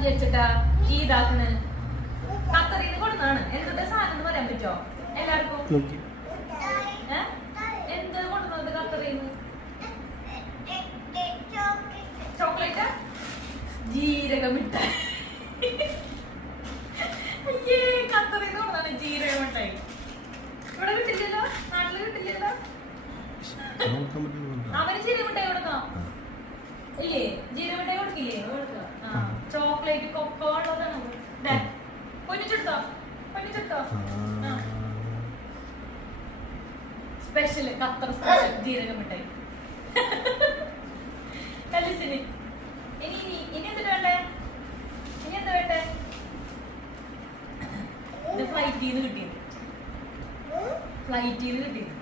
വിചാരിച്ചിട്ടാ ഈ ഇതാക്കണ് ഖത്തറിന്ന് കൊടുന്നാണ്. എന്തൊക്കെ സാധനം എന്ന് പറയാൻ പറ്റോ എല്ലാവർക്കും? എന്ത് കൊണ്ടുവന്നത് ഖത്തറിന്ന്? ചോക്ലേറ്റ്, ജീരക മിഠായി. അയ്യേ, ഖത്തറിന്ന് കൊണ്ടുവന്നാണ് ജീരക മിഠായി. ഇവിടെ കിട്ടില്ലല്ലോ, നാട്ടില് കിട്ടില്ലല്ലോ. അവന് ജീരക മിഠായി കൊടുക്കാം ഇല്ലേ? ജീരക മിഠായി കൊടുക്കില്ലേ? ചോക്ലേറ്റ് കൊക്കോ ഉള്ളതാണ്. പൊന്നിച്ചെടുത്തോ, പൊന്നിച്ചെടുത്തോ. സ്പെഷ്യല് ഖത്തർ സ്പെഷ്യൽ ജീരക മിഠായി. കല്ലിച്ചിന് ഇനി ഇനി എന്തിനാ വേണ്ടേ? ഇനി എന്താ വേണ്ടേ? ഇത് ഫ്ലൈറ്റിന്ന് കിട്ടിയത്, ഫ്ലൈറ്റിന്ന് കിട്ടിയത്.